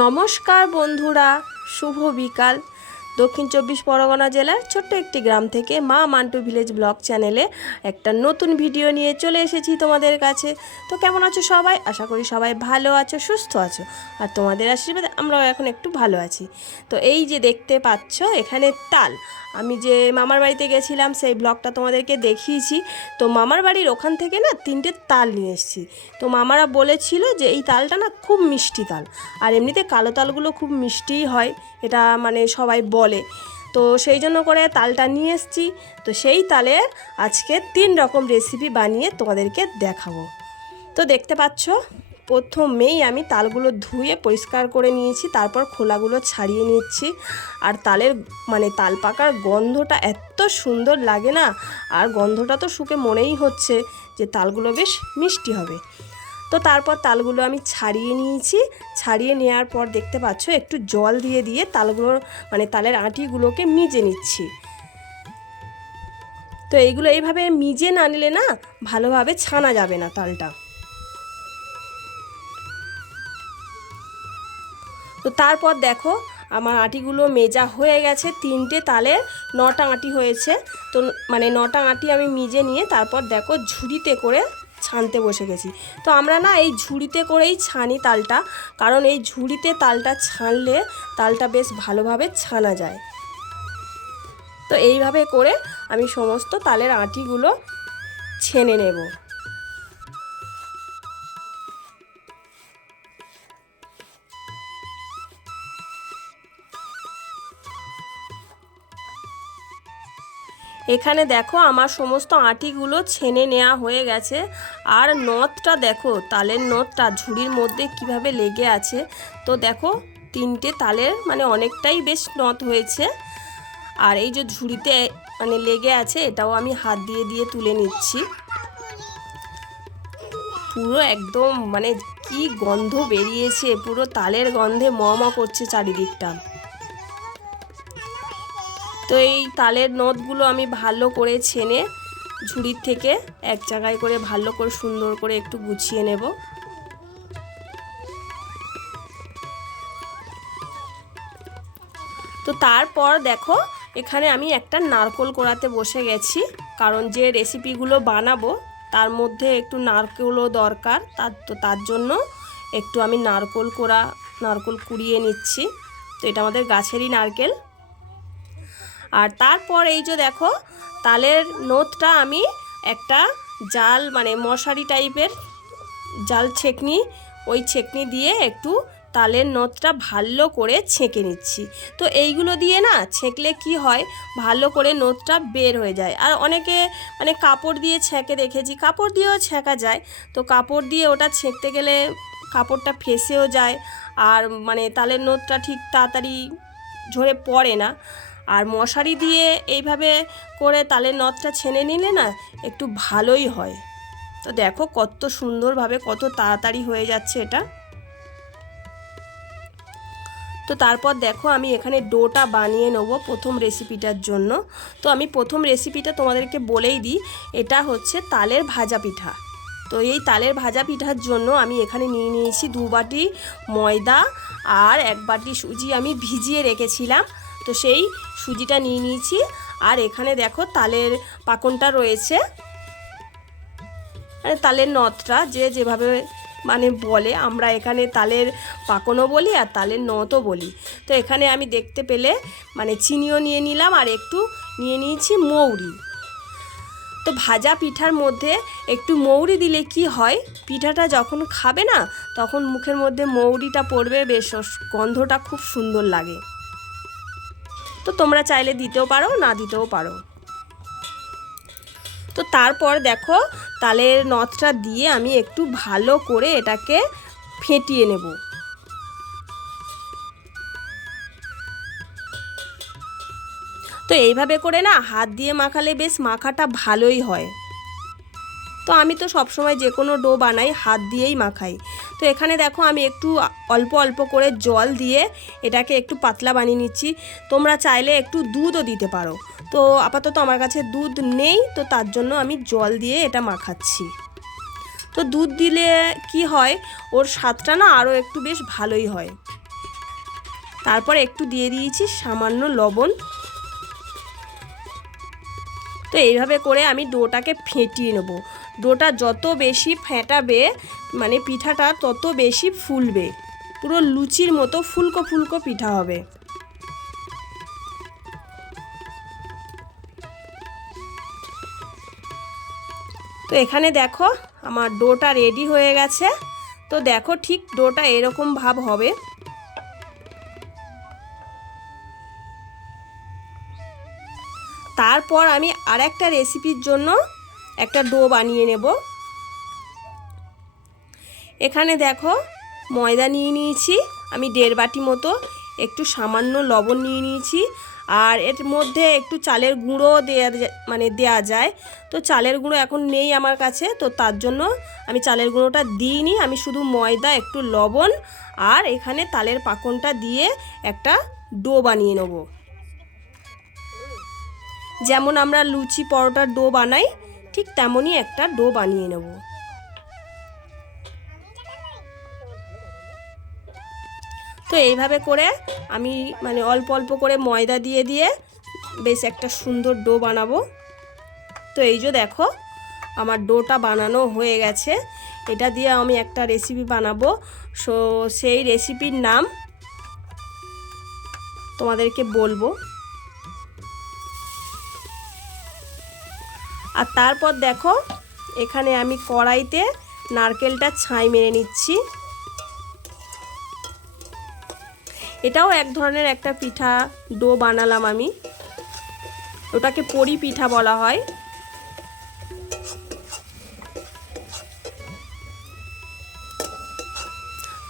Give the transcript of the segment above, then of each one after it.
নমস্কার বন্ধুরা, শুভ বিকাল। দক্ষিণ চব্বিশ পরগনা জেলার ছোট্ট একটি গ্রাম থেকে মা মান্টু ভিলেজ ব্লগ চ্যানেলে একটা নতুন ভিডিও নিয়ে চলে এসেছি তোমাদের কাছে। তো কেমন আছো সবাই? আশা করি সবাই ভালো আছো, সুস্থ আছো। আর তোমাদের আশীর্বাদে আমরাও এখন একটু ভালো আছি। তো এই যে দেখতে পাচ্ছ, এখানে তাল। আমি যে মামার বাড়িতে গেছিলাম, সেই ব্লগটা তোমাদেরকে দেখিয়েছি। তো মামার বাড়ির ওখান থেকে না তিনটে তাল নিয়ে এসেছি। তো মামারা বলেছিল যে এই তালটা না খুব মিষ্টি তাল। আর এমনিতে কালো তালগুলো খুব মিষ্টিই হয়, এটা মানে সবাই বলে। তো সেই জন্য করে তালটা নিয়ে এসেছি। তো সেই তালে আজকে তিন রকম রেসিপি বানিয়ে তোমাদেরকে দেখাবো। তো দেখতে পাচ্ছ? প্রথমেই আমি তালগুলো ধুয়ে পরিষ্কার করে নিয়েছি, তারপর খোলাগুলো ছাড়িয়ে নিচ্ছি। আর তালের মানে তাল পাকার গন্ধটা এত সুন্দর লাগে না, আর গন্ধটা তো শুকে মনেই হচ্ছে যে তালগুলো বেশ মিষ্টি হবে। তো তারপর তালগুলো আমি ছাড়িয়ে নিয়েছি, ছাড়িয়ে নেওয়ার পর দেখতে পাচ্ছ একটু জল দিয়ে দিয়ে তালগুলোর মানে তালের আঁটিগুলোকে মিজে নিচ্ছি। তো এইগুলো এইভাবে মিজে না নিলে না ভালোভাবে ছানা যাবে না তালটা। তো তারপর দেখো, আমার আটিগুলো মেজা হয়ে গেছে, তিনটে তালে নটা আঁটি হয়েছে। তো মানে নটা আঁটি আমি মিজে নিয়ে তারপর দেখো ঝুড়িতে করে ছানতে বসে গেছি। তো আমরা না এই ঝুড়িতে করেই ছানি তালটা, কারণ এই ঝুড়িতে তালটা ছানলে তালটা বেশ ভালোভাবে ছানা যায়। তো এইভাবে করে আমি সমস্ত তালের আঁটিগুলো ছেনে নেব। এখানে দেখো আমার সমস্ত আটিগুলো ছেনে নেওয়া হয়ে গেছে। আর নথটা দেখো, তালের নথটা, ঝুড়ির মধ্যে কীভাবে লেগে আছে। তো দেখো, তিনটে তালের মানে অনেকটাই বেশ নথ হয়েছে। আর এই যে ঝুড়িতে মানে লেগে আছে, এটাও আমি হাত দিয়ে দিয়ে তুলে নিচ্ছি। পুরো একদম মানে কি গন্ধ বেরিয়েছে, পুরো তালের গন্ধে ম করছে চারিদিকটা। তো এই তালের নথগুলো আমি ভালো করে ছেনে ঝুড়ির থেকে এক জায়গায় করে ভালো করে সুন্দর করে একটু গুছিয়ে নেব। তো তারপর দেখো, এখানে আমি একটা নারকোল কোড়াতে বসে গেছি, কারণ যে রেসিপিগুলো বানাবো তার মধ্যে একটু নারকেলও দরকার, তার তো তার জন্য একটু আমি নারকোল কোড়া, নারকোল কুড়িয়ে নিচ্ছি। তো এটা আমাদের গাছেরই নারকেল। আর তারপর এই যে দেখো, তালের নোতটা আমি একটা জাল মানে মশারি টাইপের জাল ছেকনি, ওই ছেকনি দিয়ে একটু তালের নথটা ভালো করে ছেঁকে নিচ্ছি। তো এইগুলো দিয়ে না ছেঁকলে কি হয়? ভালো করে নথটা বের হয়ে যায়। আর অনেকে মানে কাপড় দিয়ে ছেঁকে দেখেছি, কাপড় দিয়েও ছেঁকা যায়। তো কাপড় দিয়ে ওটা ছেঁকতে গেলে কাপড়টা ফেসেও যায়। আর মানে তালের নথটা ঠিক তাড়াতাড়ি ঝরে পড়ে না। আর মশারি দিয়ে এইভাবে করে তালের নথটা ছেনে নিলে না একটু ভালোই হয়। তো দেখো কত সুন্দরভাবে কত তাড়াতাড়ি হয়ে যাচ্ছে এটা। তো তারপর দেখো আমি এখানে ডোটা বানিয়ে নেব প্রথম রেসিপিটার জন্য। তো আমি প্রথম রেসিপিটা তোমাদেরকে বলেই দিই, এটা হচ্ছে তালের ভাজা পিঠা। তো এই তালের ভাজা পিঠার জন্য আমি এখানে নিয়ে নিয়েছি দু বাটি ময়দা আর এক বাটি সুজি আমি ভিজিয়ে রেখেছিলাম। তো সেই সুজিটা নিয়ে নিয়েছি। আর এখানে দেখো তালের পাকনটা রয়েছে। মানে তালের নথটা যে যেভাবে মানে বলে, আমরা এখানে তালের পাকনও বলি আর তালের নথও বলি। তো এখানে আমি দেখতে পেলে মানে চিনিও নিয়ে নিলাম আর একটু নিয়ে নিয়েছি মৌরি। তো ভাজা পিঠার মধ্যে একটু মৌরি দিলে কি হয়, পিঠাটা যখন খাবে না, তখন মুখের মধ্যে মৌরিটা পড়বে, বেশ গন্ধটা খুব সুন্দর লাগে। তো তোমরা চাইলে দিতেও পারো, না দিতেও পারো। তো তারপর দেখো, তালের নথটা দিয়ে আমি একটু ভালো করে এটাকে ফেটিয়ে নেব। তো এইভাবে করে না হাত দিয়ে মাখালে বেশ মাখাটা ভালোই হয়। তো আমি তো সবসময় যে কোনো ডো বানাই, হাত দিয়েই মাখাই। তো এখানে দেখো আমি একটু অল্প অল্প করে জল দিয়ে এটাকে একটু পাতলা বানিয়ে নিচ্ছি। তোমরা চাইলে একটু দুধও দিতে পারো। তো আপাতত আমার কাছে দুধ নেই, তো তার জন্য আমি জল দিয়ে এটা মাখাচ্ছি। তো দুধ দিলে কি হয়? ওর স্বাদটা না আরও একটু বেশ ভালোই হয়। তারপর একটু দিয়ে দিয়েছি সামান্য লবণ। তো এইভাবে করে আমি ডোটাকে ফেটিয়ে নেব। ডোটা যত বেশি ফেটাবে মানে পিঠাটা তত বেশি ফুলবে। পুরো লুচির মতো ফুলকো ফুলকো পিঠা হবে। তো এখানে দেখো, আমার ডোটা রেডি হয়ে গেছে। তো দেখো ঠিক ডোটা এরকম ভাব হবে। তারপর আমি আর একটা রেসিপির জন্য একটা ডো বানিয়ে নেব। এখানে দেখো ময়দা নিয়ে নিয়েছি, আমি দেড় বাটি মতো, একটু সামান্য লবণ নিয়ে নিয়েছি, আর এর মধ্যে একটু চালের গুঁড়ো দেওয়া মানে দেয়া যায়। তো চালের গুঁড়ো এখন নেই আমার কাছে, তো তার জন্য আমি চালের গুঁড়োটা দিইনি, আমি শুধু ময়দা, একটু লবণ, আর এখানে তালের পাকনটা দিয়ে একটা ডো বানিয়ে নেব। যেমন আমরা লুচি, পরোটার ডো বানাই, ঠিক তেমনই একটা ডো বানিয়ে নেব। তো এইভাবে করে আমি মানে অল্প অল্প করে ময়দা দিয়ে দিয়ে বেশ একটা সুন্দর ডো বানাবো। তো এই যে দেখো, আমার ডোটা বানানো হয়ে গেছে। এটা দিয়ে আমি একটা রেসিপি বানাবো। সো সেই রেসিপির নাম তোমাদেরকে বলব। আর তারপর দেখো, এখানে আমি কড়াইতে নারকেলটা ছাই মেরে নিচ্ছি। এটাও এক ধরনের একটা পিঠা, ডো বানালাম আমি। ওটাকে পরি পিঠা বলা হয়।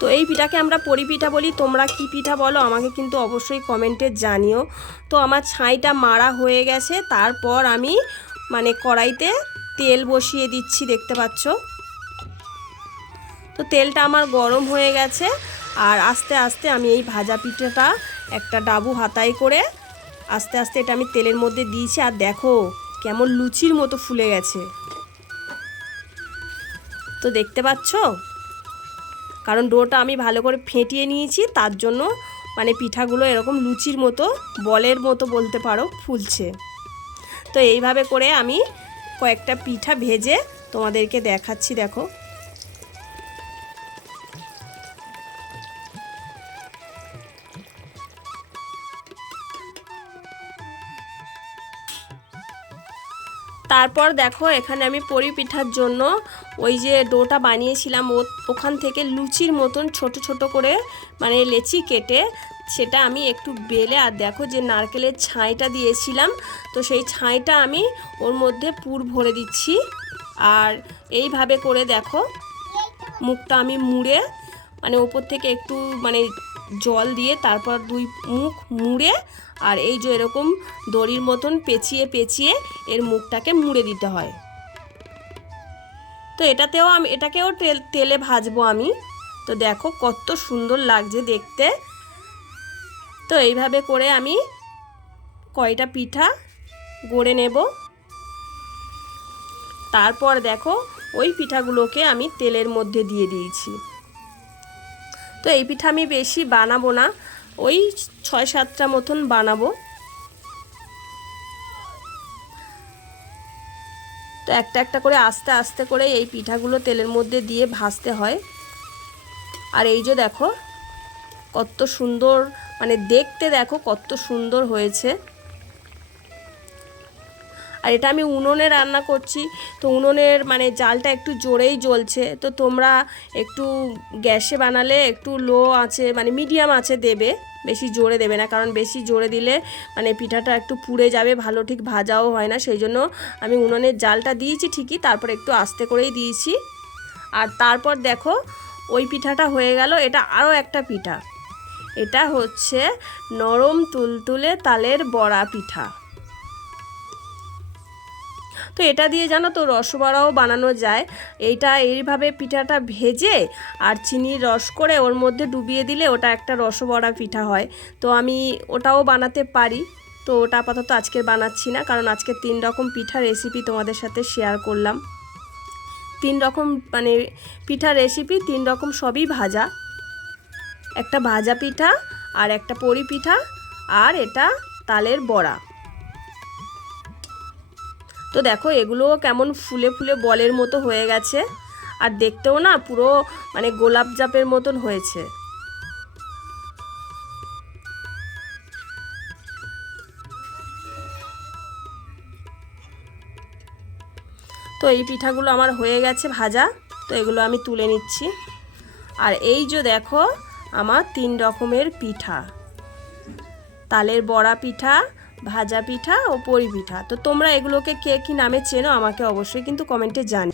তো এই পিঠাকে আমরা পরি পিঠা বলি। তোমরা কি পিঠা বলো, আমাকে কিন্তু অবশ্যই কমেন্টে জানিও। তো আমার ছাইটা মারা হয়ে গেছে, তারপর আমি মানে কড়াইতে তেল বসিয়ে দিচ্ছি, দেখতে পাচ্ছ? তো তেলটা আমার গরম হয়ে গেছে, আর আস্তে আস্তে আমি এই ভাজা পিঠাটা একটা ডাবু হাতাই করে আস্তে আস্তে এটা আমি তেলের মধ্যে দিয়েছি, আর দেখো কেমন লুচির মতো ফুলে গেছে। তো দেখতে পাচ্ছ? কারণ ডোটা আমি ভালো করে ফেটিয়ে নিয়েছি, তার জন্য মানে পিঠাগুলো এরকম লুচির মতো, বলের মতো বলতে পারো, ফুলছে। তো এইভাবে করে আমি কয়েকটা পিঠা ভেজে তোমাদেরকে দেখাচ্ছি, দেখো। তারপর দেখো, এখানে আমি পরি পিঠার জন্য ওই যে ডোটা বানিয়েছিলাম ওখান থেকে লুচির মতন ছোট ছোট করে মানে লেচি কেটে সেটা আমি একটু বেলে, আর দেখো যে নারকেলের ছাইটা দিয়েছিলাম, তো সেই ছাইটা আমি ওর মধ্যে পুর ভরে দিচ্ছি। আর এইভাবে করে দেখো, মুখটা আমি মুড়ে মানে ওপর থেকে একটু মানে জল দিয়ে তারপর দুই মুখ মুড়ে, আর এই যে এরকম দড়ির মতন পেঁচিয়ে পেঁচিয়ে এর মুখটাকে মুড়ে দিতে হয়। তো এটাতেও আমি, এটাকেও তেল, তেলে ভাজবো আমি। তো দেখো কত সুন্দর লাগছে দেখতে। তো এইভাবে করে আমি কয়টা পিঠা গড়ে নেব। তারপর দেখো ওই পিঠাগুলোকে আমি তেলের মধ্যে দিয়ে দিয়েছি। তো এই পিঠা আমি বেশি বানাবো না, ওই ছয় সাতটা মতন বানাবো। তো একটা একটা করে আস্তে আস্তে করে এই পিঠাগুলো তেলের মধ্যে দিয়ে ভাজতে হয়। আর এই যে দেখো কত সুন্দর মানে দেখতে দেখো কত সুন্দর হয়েছে। আর এটা আমি উনুনে রান্না করছি, তো উনুনের মানে জালটা একটু জোরেই জ্বলছে, তো তোমরা একটু গ্যাসে বানালে একটু লো আছে মানে মিডিয়াম আছে দেবে, বেশি জোরে দেবে না, কারণ বেশি জোরে দিলে মানে পিঠাটা একটু পুড়ে যাবে, ভালো ঠিক ভাজাও হয় না, সেই জন্য আমি উনুনের জালটা দিয়েছি ঠিকই, তারপর একটু আস্তে করেই দিয়েছি। আর তারপর দেখো ওই পিঠাটা হয়ে গেল, এটা আরও একটা পিঠা। এটা হচ্ছে নরম তুলতুলে তালের বড়া পিঠা। তো এটা দিয়ে জানো তো রসবড়াও বানানো যায়। এইটা এইভাবে পিঠাটা ভেজে আর চিনির রস করে ওর মধ্যে ডুবিয়ে দিলে ওটা একটা রসবড়া পিঠা হয়। তো আমি ওটাও বানাতে পারি। তো ওটা আপাতত আজকে বানাচ্ছি না, কারণ আজকে তিন রকম পিঠা রেসিপি তোমাদের সাথে শেয়ার করলাম। তিন রকম মানে পিঠা রেসিপি তিন রকম সবই ভাজা। একটা ভাজা পিঠা আর একটা পরি পিঠা আর এটা তালের বড়া। তো দেখো এগুলোও কেমন ফুলে ফুলে বলের মতো হয়ে গেছে আর দেখতেও না পুরো মানে গোলাপ জাপের মতন হয়েছে। তো এই পিঠাগুলো আমার হয়ে গেছে ভাজা, তো এগুলো আমি তুলে নিচ্ছি। আর এই যে দেখো আমার তিন রকমের পিঠা। তালের বড়া পিঠা, ভাজা পিঠা ও পরি পিঠা তো তোমরা এগুলোকে কে কী নামে চেনো আমাকে অবশ্যই কিন্তু কমেন্টে জানি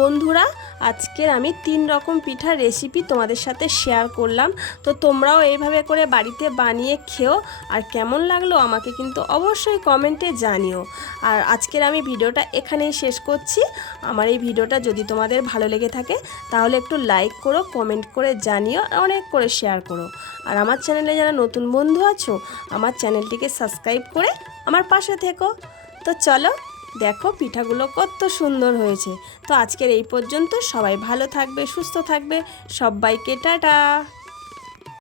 বন্ধুরা, আজকের আমি তিন রকম পিঠার রেসিপি তোমাদের সাথে শেয়ার করলাম। তো তোমরাও এইভাবে করে বাড়িতে বানিয়ে খেও আর কেমন লাগল আমাকে কিন্তু অবশ্যই কমেন্টে জানিও। আর আজকের আমি ভিডিওটা এখানেই শেষ করছি। আমার এই ভিডিওটা যদি তোমাদের ভালো লেগে থাকে, তাহলে একটু লাইক করো কমেন্ট করে জানিও, অনেক করে শেয়ার করো। আর আমার চ্যানেলে যারা নতুন বন্ধু আছো, আমার চ্যানেলটিকে সাবস্ক্রাইব করে আমার পাশে থেকো। তো চলো দেখো পিঠাগুলো কত সুন্দর হয়েছে। তো আজকের এই পর্যন্ত সবাই ভালো থাকবে, সুস্থ থাকবে। সবাইকে টাটা।